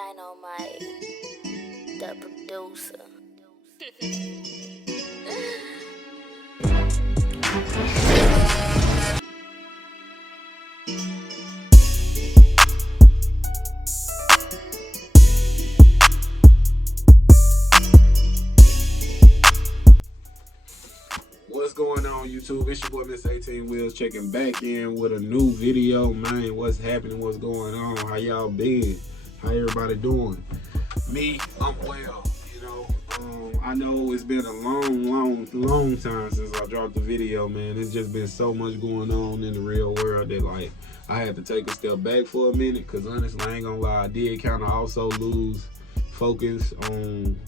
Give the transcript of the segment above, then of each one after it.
Dynamite, the producer. What's going on, YouTube? It's your boy Mr. 18 Wheels checking back in with a new video, man. What's happening? What's going on? How y'all been? How everybody doing? Me, I'm well. I know it's been a long time since I dropped the video, man. It's just been so much going on in the real world that, like, I had to take a step back for a minute, because honestly, I ain't gonna lie, I did kind of also lose focus on,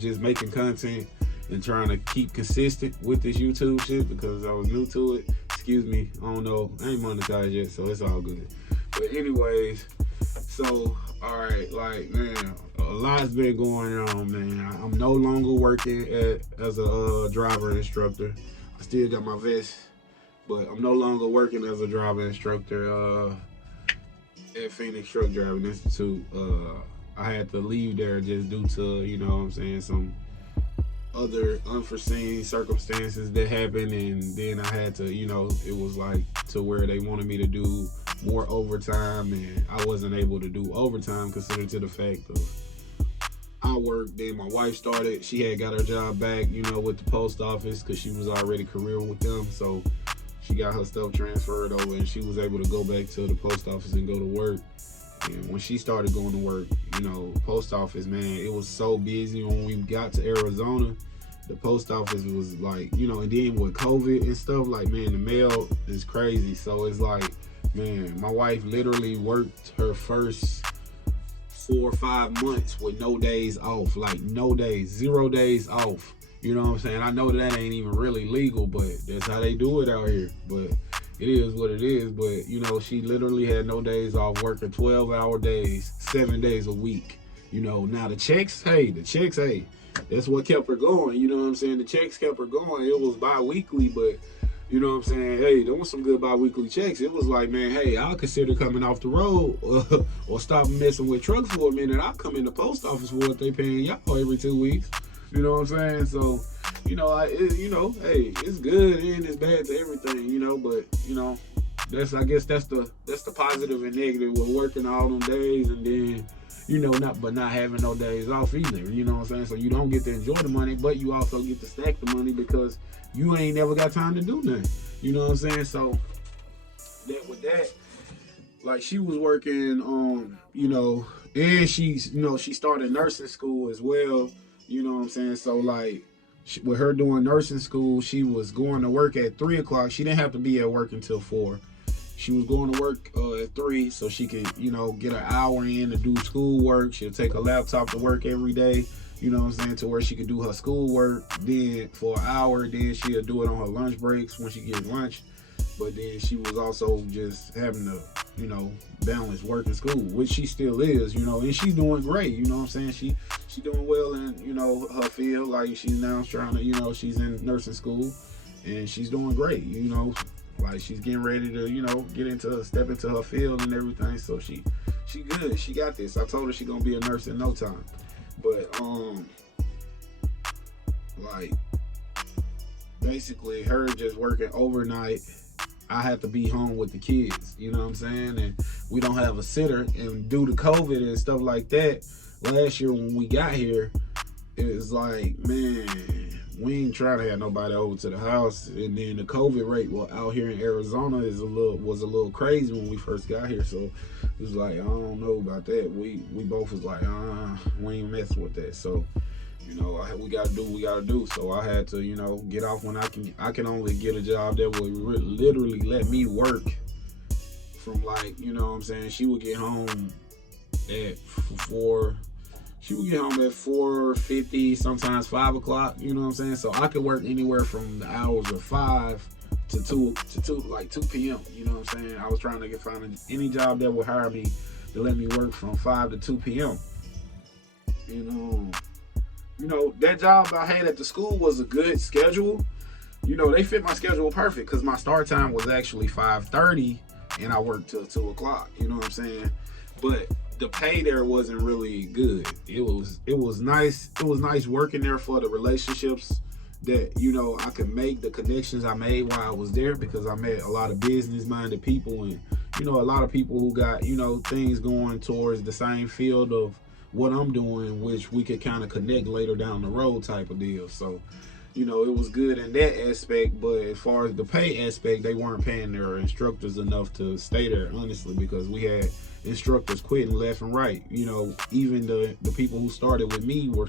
just making content and trying to keep consistent with this YouTube shit, because I was new to it. Excuse me, I don't know, I ain't monetized yet, so it's all good. But anyways, so alright, like, man, a lot's been going on, man. I'm no longer working as a driver instructor. I still got my vest, but I'm no longer working as a driver instructor at Phoenix Truck Driving Institute. I had to leave there just due to, some other unforeseen circumstances that happened, and then I had to, it was like to where they wanted me to do more overtime, and I wasn't able to do overtime considering to the fact of I worked. Then my wife started, she had got her job back, with the post office, because she was already careering with them, so she got her stuff transferred over and she was able to go back to the post office and go to work. And when she started going to work, post office, man, it was so busy. When we got to Arizona, the post office was like, and then with COVID and stuff, like, man, the mail is crazy. So it's like, man, my wife literally worked her first 4 or 5 months with no days off, like no days, 0 days off. You know what I'm saying? I know that ain't even really legal, but that's how they do it out here. But it is what it is. But, she literally had no days off, working 12-hour days, 7 days a week. Now the checks, that's what kept her going. You know what I'm saying? The checks kept her going. It was bi-weekly, but, you know what I'm saying? Hey, there was some good bi-weekly checks. It was like, man, hey, I'll consider coming off the road or stop messing with trucks for a minute. I'll come in the post office for what they paying y'all every 2 weeks. You know what I'm saying? So, hey, it's good and it's bad to everything, but, I guess that's the positive and negative with working all them days, and then, not having no days off either. You know what I'm saying? So you don't get to enjoy the money, but you also get to stack the money because you ain't never got time to do nothing. You know what I'm saying? So that, like, she was working on, and she's, she started nursing school as well. You know what I'm saying? So, like, with her doing nursing school, she was going to work at 3 o'clock. She didn't have to be at work until 4. She was going to work at 3 so she could, get an hour in to do school work. She'll take her laptop to work every day, to where she could do her school work. Then for an hour, then she'll do it on her lunch breaks when she gets lunch. But then she was also just having to, balance work and school, which she still is, and she's doing great. You know what I'm saying? She doing well in, her field. Like, she's now trying to, she's in nursing school and she's doing great, like, she's getting ready to step into her field and everything. So she good. She got this. I told her she gonna be a nurse in no time. But like, basically her just working overnight, I had to be home with the kids, you know what I'm saying? And we don't have a sitter, and due to COVID and stuff like that, last year when we got here, it was like, man, we ain't trying to have nobody over to the house. And then the COVID rate, out here in Arizona was a little crazy when we first got here. So it was like, I don't know about that. We both was like, we ain't messing with that. So, we gotta do what we gotta do. So I had to, get off when I can only get a job that would literally let me work from, like, she would get home at 4. She would get home at 4:50, sometimes 5 o'clock, you know what I'm saying? So I could work anywhere from the hours of 5 to 2 p.m., you know what I'm saying? I was trying to find any job that would hire me to let me work from 5 to 2 p.m. That job I had at the school was a good schedule. They fit my schedule perfect, because my start time was actually 5:30 and I worked till 2 o'clock, you know what I'm saying? But the pay there wasn't really good. It was nice. It was nice working there for the relationships that I could make, the connections I made while I was there, because I met a lot of business minded people, and a lot of people who got things going towards the same field of what I'm doing, which we could kind of connect later down the road type of deal. So it was good in that aspect, but as far as the pay aspect, they weren't paying their instructors enough to stay there, honestly, because we had instructors quitting left and right. Even the people who started with me were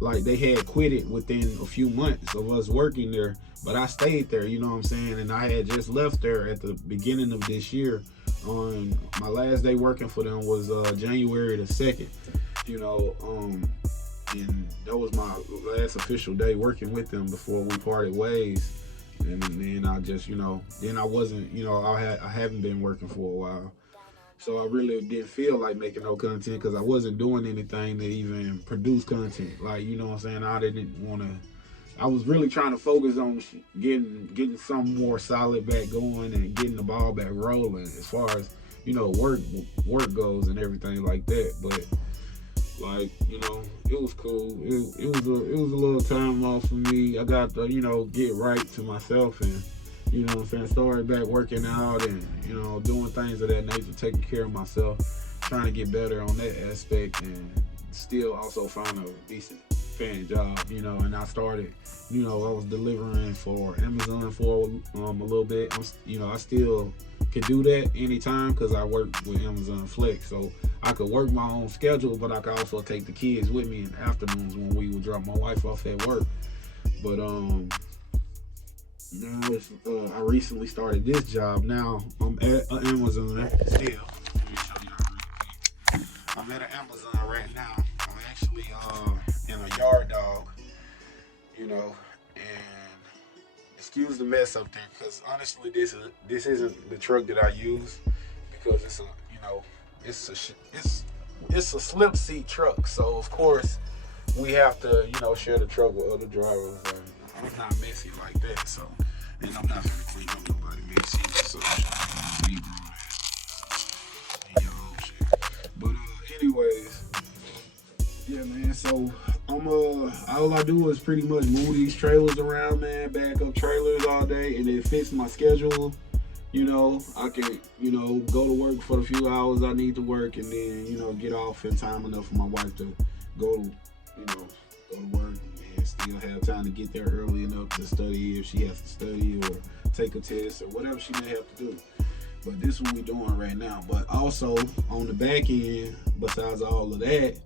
like, they had quitted within a few months of us working there, but I stayed there, you know what I'm saying? And I had just left there at the beginning of this year. On my last day working for them was January the 2nd, and that was my last official day working with them before we parted ways. And then I just, then I wasn't, I haven't been working for a while. So I really didn't feel like making no content, because I wasn't doing anything to even produce content. Like, you know what I'm saying? I didn't want to. I was really trying to focus on getting something more solid back going and getting the ball back rolling as far as work goes and everything like that. But like, it was cool. It was a little time off for me. I got to get right to myself, and what I'm saying, started back working out and doing things of that nature, taking care of myself, trying to get better on that aspect, and still also find a decent paying job. And I started, I was delivering for Amazon for a little bit. I still could do that anytime, because I work with Amazon Flex, so I could work my own schedule, but I could also take the kids with me in the afternoons when we would drop my wife off at work. But now I recently started this job. Now I'm at Amazon still. Let me show you how real quick. I'm at Amazon right now. I'm actually in a yard dog, and excuse the mess up there, because honestly this isn't the truck that I use, because it's a slip seat truck. So of course we have to share the truck with other drivers, and I'm not messy like that. So, and I'm not gonna clean up nobody messy. So but anyways, yeah, man. So all I do is pretty much move these trailers around, man. Back up trailers all day, and it fits my schedule. I can go to work for the few hours I need to work, and then get off in time enough for my wife to go to work, and still have time to get there early enough to study if she has to study or take a test or whatever she may have to do. But this is what we're doing right now. But also on the back end, besides all of that,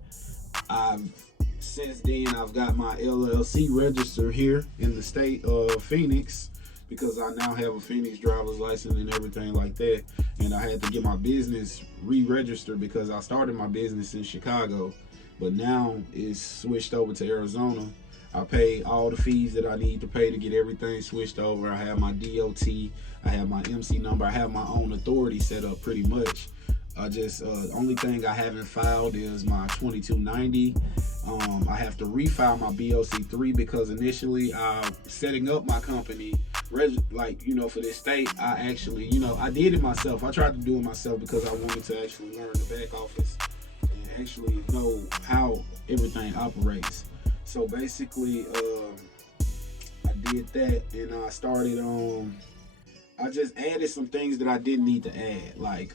since then I've got my LLC registered here in the state of Phoenix, because I now have a Phoenix driver's license and everything like that. And I had to get my business re-registered because I started my business in Chicago, but now it's switched over to Arizona. I pay all the fees that I need to pay to get everything switched over. I have my DOT, I have my MC number, I have my own authority set up pretty much. Only thing I haven't filed is my 2290. I have to refile my BOC3, because initially setting up my company, for this state, I actually, I did it myself. I tried to do it myself because I wanted to actually learn the back office and actually know how everything operates. So basically, I did that, and I started I just added some things that I didn't need to add. Like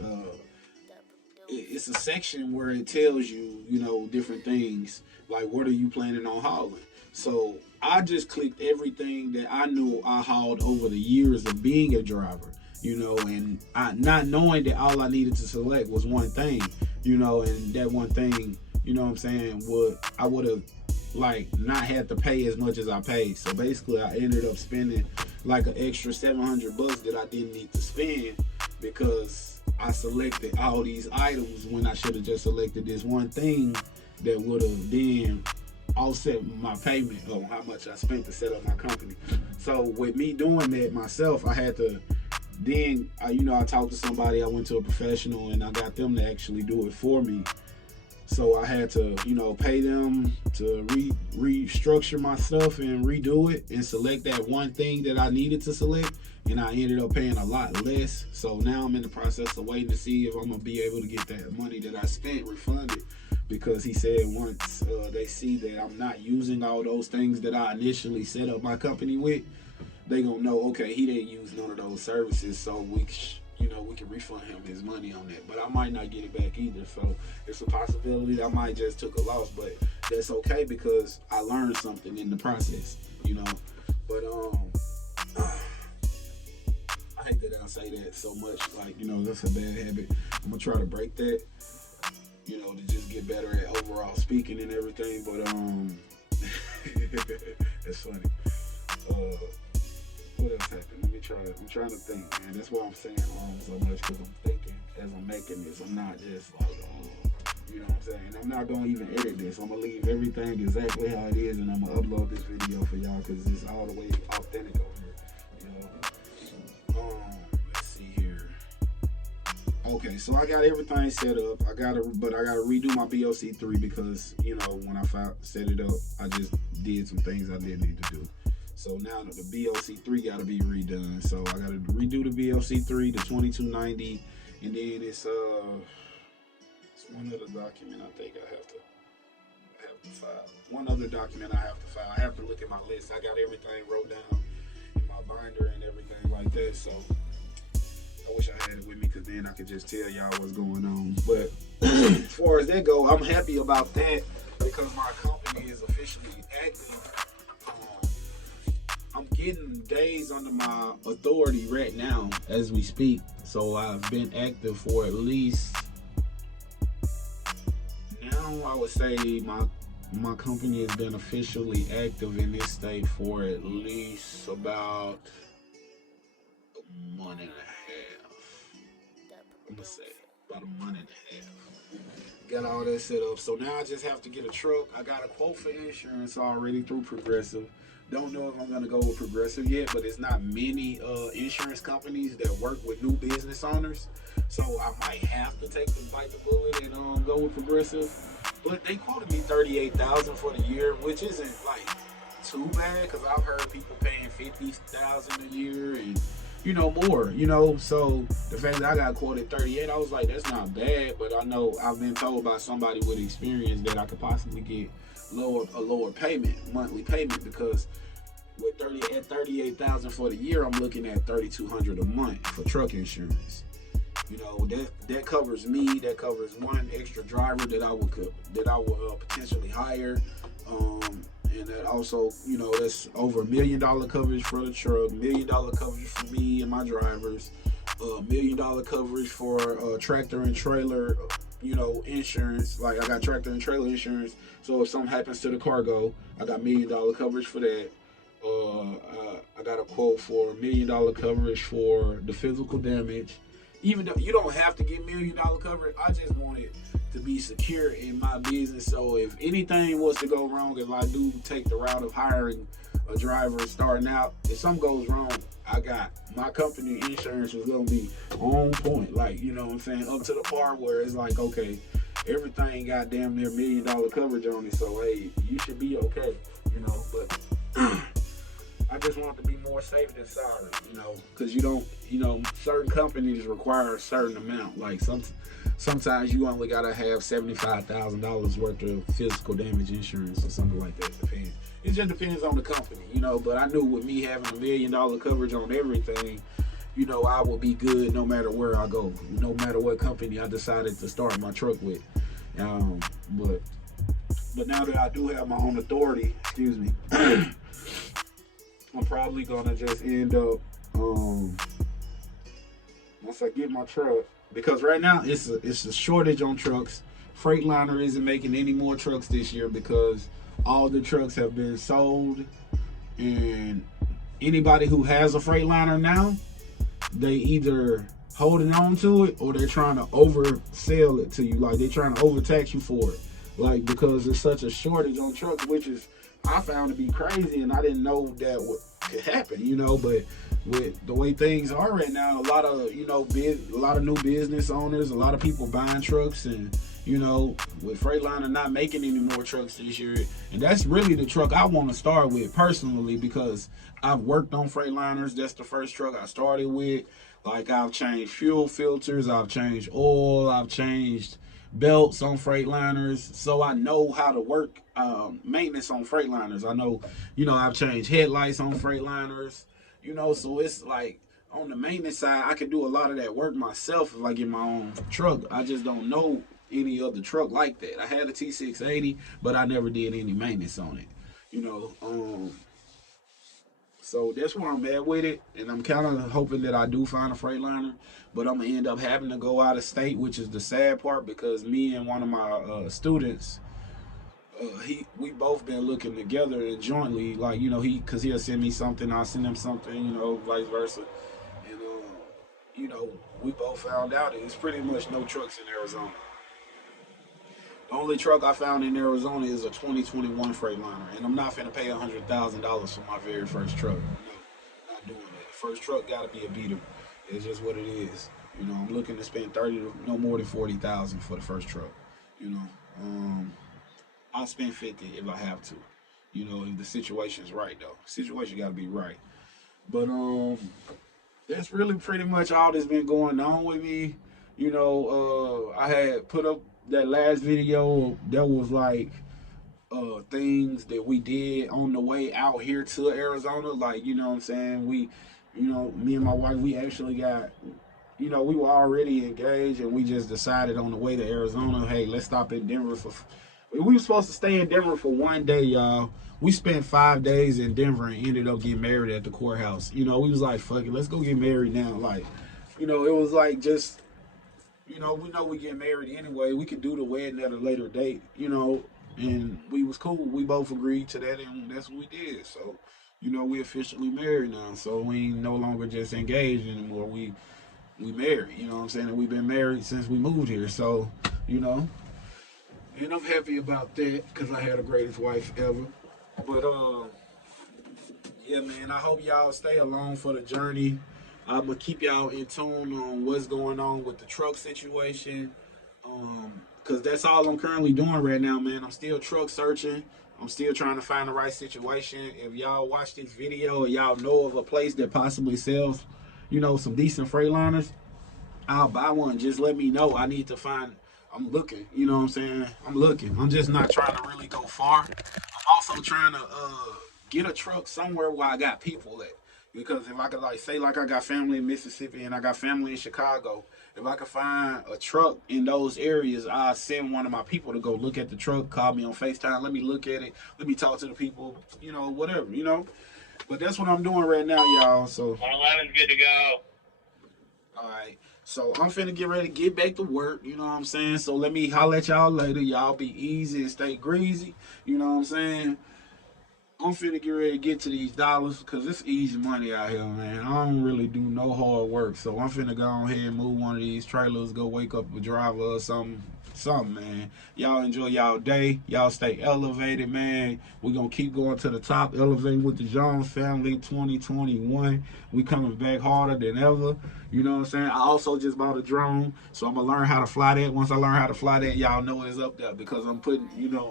it's a section where it tells you, different things, like what are you planning on hauling. So I just clicked everything that I knew I hauled over the years of being a driver, and not knowing that all I needed to select was one thing, and that one thing, I would have not had to pay as much as I paid. So basically I ended up spending like an extra $700 that I didn't need to spend, because I selected all these items when I should have just selected this one thing that would have then offset my payment on how much I spent to set up my company. So with me doing that myself, I had to I talked to somebody, I went to a professional, and I got them to actually do it for me. So I had to, pay them to restructure my stuff and redo it and select that one thing that I needed to select. And I ended up paying a lot less. So now I'm in the process of waiting to see if I'm going to be able to get that money that I spent refunded. Because he said once they see that I'm not using all those things that I initially set up my company with, they going to know, okay, he didn't use none of those services. So we can refund him his money on that. But I might not get it back either. So it's a possibility that I might just took a loss. But that's okay because I learned something in the process, But I hate that I say that so much. Like, that's a bad habit. I'm going to try to break that, to just get better at overall speaking and everything. But it's funny. What else happened? Let me try. I'm trying to think, man. That's why I'm saying so much, because I'm thinking as I'm making this. I'm not just like, you know what I'm saying? I'm not going to even edit this. I'm going to leave everything exactly how it is, and I'm going to upload this video for y'all because it's all the way authentic over here. Let's see here. Okay, so I got everything set up. But I gotta redo my BOC3 because, when I set it up, I just did some things I didn't need to do. So now the BOC3 got to be redone. So I got to redo the BOC3, the 2290, and then it's one other document I think I have to file. One other document I have to file. I have to look at my list. I got everything wrote down in my binder and everything like that. So I wish I had it with me because then I could just tell y'all what's going on. But as far as that go, I'm happy about that because my company is officially active. I'm getting days under my authority right now as we speak. So I've been active for at least, now I would say my company has been officially active in this state for at least about a month and a half. I'm gonna say about a month and a half. Got all that set up. So now I just have to get a truck. I got a quote for insurance already through Progressive. Don't know if I'm going to go with Progressive yet, but it's not many insurance companies that work with new business owners. So I might have to bite the bullet and go with Progressive. But they quoted me $38,000 for the year, which isn't like too bad because I've heard people paying $50,000 a year and more. So the fact that I got quoted 38, I was like, that's not bad. But I know I've been told by somebody with experience that I could possibly get a lower monthly payment, because with $38,000 for the year, I'm looking at $3,200 a month for truck insurance. That covers me. That covers one extra driver that I would potentially hire, and that also, that's over $1 million coverage for the truck, $1 million coverage for me and my drivers, $1 million coverage for tractor and trailer. Insurance. Like I got tractor and trailer insurance, so if something happens to the cargo, I got $1 million coverage for that. I got a quote for $1 million coverage for the physical damage. Even though you don't have to get $1 million coverage, I just want it to be secure in my business. So if anything was to go wrong, if I do take the route of hiring a driver starting out, if something goes wrong, I got my company insurance was gonna be on point, like, what I'm saying, up to the part where it's like, okay, everything got damn near $1 million coverage on it, so hey, you should be okay, but I just want to be more safe than sorry, because certain companies require a certain amount. Like sometimes you only gotta have $75,000 worth of physical damage insurance or something like that. Depends. It just depends on the company, But I knew with me having $1 million coverage on everything, I will be good no matter where I go, no matter what company I decided to start my truck with. But now that I do have my own authority, excuse me, I'm probably gonna just end up once I get my truck, because right now it's a shortage on trucks. Freightliner isn't making any more trucks this year because all the trucks have been sold, and anybody who has a Freightliner now, they either holding on to it or they're trying to oversell it to you, like they're trying to overtax you for it, like because there's such a shortage on trucks, which is I found to be crazy, and I didn't know that could happen, but with the way things are right now, a lot of a lot of new business owners, a lot of people buying trucks, and with Freightliner not making any more trucks this year, and that's really the truck I want to start with personally because I've worked on Freightliners. That's the first truck I started with. Like I've changed fuel filters, I've changed oil, I've changed belts on Freightliners, so I know how to work maintenance on Freightliners. I know, I've changed headlights on Freightliners. So it's like on the maintenance side, I can do a lot of that work myself if I get my own truck. I just don't know any other truck like that. I had a T680, but I never did any maintenance on it. So that's where I'm at with it, and I'm kind of hoping that I do find a Freightliner, but I'm gonna end up having to go out of state, which is the sad part because me and one of my students, we both been looking together and jointly, like because he'll send me something, I'll send him something, vice versa, and we both found out it's pretty much no trucks in Arizona. The only truck I found in Arizona is a 2021 Freightliner, and I'm not finna pay $100,000 for my very first truck. No, not doing that. First truck gotta be a beater. It's just what it is. I'm looking to spend 30 to no more than 40,000 for the first truck. I'll spend 50 if I have to. If the situation's right though. The situation gotta be right. But that's really pretty much all that's been going on with me. I had put up that last video that was like things that we did on the way out here to Arizona. Like, what I'm saying? We, me and my wife, we actually got, we were already engaged and we just decided on the way to Arizona, hey, let's stop in Denver we were supposed to stay in Denver for one day, y'all. We spent 5 days in Denver and ended up getting married at the courthouse. We was like, fuck it, let's go get married now. Like, it was like just, we know we get married anyway. We could do the wedding at a later date, and we was cool. We both agreed to that, and that's what we did. So, we officially married now. So we no longer just engaged anymore. We married, what I'm saying? And we've been married since we moved here. So, and I'm happy about that because I had the greatest wife ever. But yeah, man, I hope y'all stay along for the journey. I'm gonna keep y'all in tune on what's going on with the truck situation, cause that's all I'm currently doing right now, man. I'm still truck searching. I'm still trying to find the right situation. If y'all watch this video or y'all know of a place that possibly sells, some decent Freightliners, I'll buy one. Just let me know. I need to find. I'm looking. You know what I'm saying? I'm looking. I'm just not trying to really go far. I'm also trying to get a truck somewhere where I got people at. Because if I could say I got family in Mississippi and I got family in Chicago, if I could find a truck in those areas, I'll send one of my people to go look at the truck, call me on FaceTime, let me look at it, let me talk to the people, whatever, But that's what I'm doing right now, y'all. So 111's good to go. All right. So I'm finna get ready to get back to work, you know what I'm saying? So let me holler at y'all later. Y'all be easy and stay greasy, you know what I'm saying? I'm finna get ready to get to these dollars because it's easy money out here, man. I don't really do no hard work. So I'm finna go ahead and move one of these trailers, go wake up a driver or something, man. Y'all enjoy y'all day. Y'all stay elevated, man. We're gonna keep going to the top, elevating with the Jones family 2021. We coming back harder than ever. You know what I'm saying? I also just bought a drone, so I'm gonna learn how to fly that. Once I learn how to fly that, y'all know it's up there because I'm putting,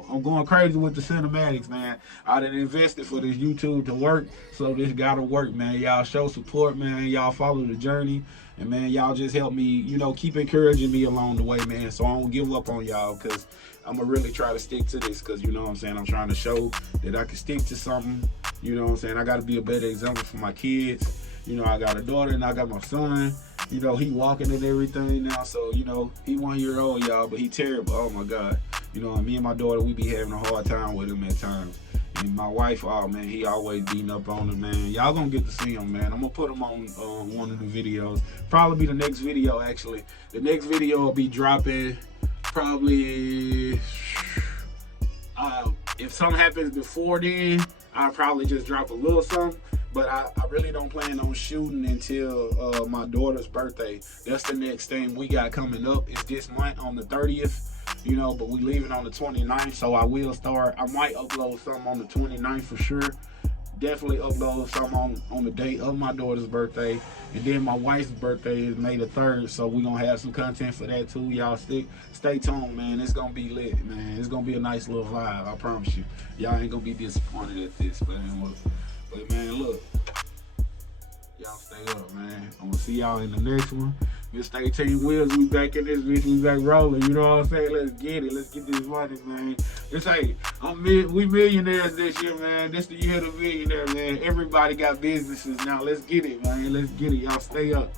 I'm going crazy with the cinematics, man. I done invested for this YouTube to work, so this gotta work, man. Y'all show support, man. Y'all follow the journey, and man, y'all just help me, keep encouraging me along the way, man. So I don't give up on y'all because I'm gonna really try to stick to this because, what I'm saying? I'm trying to show that I can stick to something. You know what I'm saying? I gotta be a better example for my kids. I got a daughter and I got my son. He walking and everything now. So, he 1 year old, y'all, but he terrible. Oh my God. Me and my daughter, we be having a hard time with him at times. And my wife, oh man, he always beating up on him, man. Y'all gonna get to see him, man. I'm gonna put him on one of the videos. Probably be the next video, actually. The next video will be dropping probably, if something happens before then, I'll probably just drop a little something. But I really don't plan on shooting until my daughter's birthday. That's the next thing we got coming up. It's this month on the 30th, but we leaving on the 29th. So I will start. I might upload something on the 29th for sure. definitely upload some on the date of my daughter's birthday. And then my wife's birthday is May the 3rd, so we're gonna have some content for that too. Y'all stay tuned, man. It's gonna be lit, man. It's gonna be a nice little vibe, I promise you. Y'all ain't gonna be disappointed at this, man. But man, look. Y'all stay up, man. I'm gonna see y'all in the next one. Mr. 18 Wheels, we back in this bitch, we back rolling. You know what I'm saying? Let's get it. Let's get this money, man. It's we millionaires this year, man. This the year of the millionaire, man. Everybody got businesses now. Let's get it, man. Let's get it. Y'all stay up.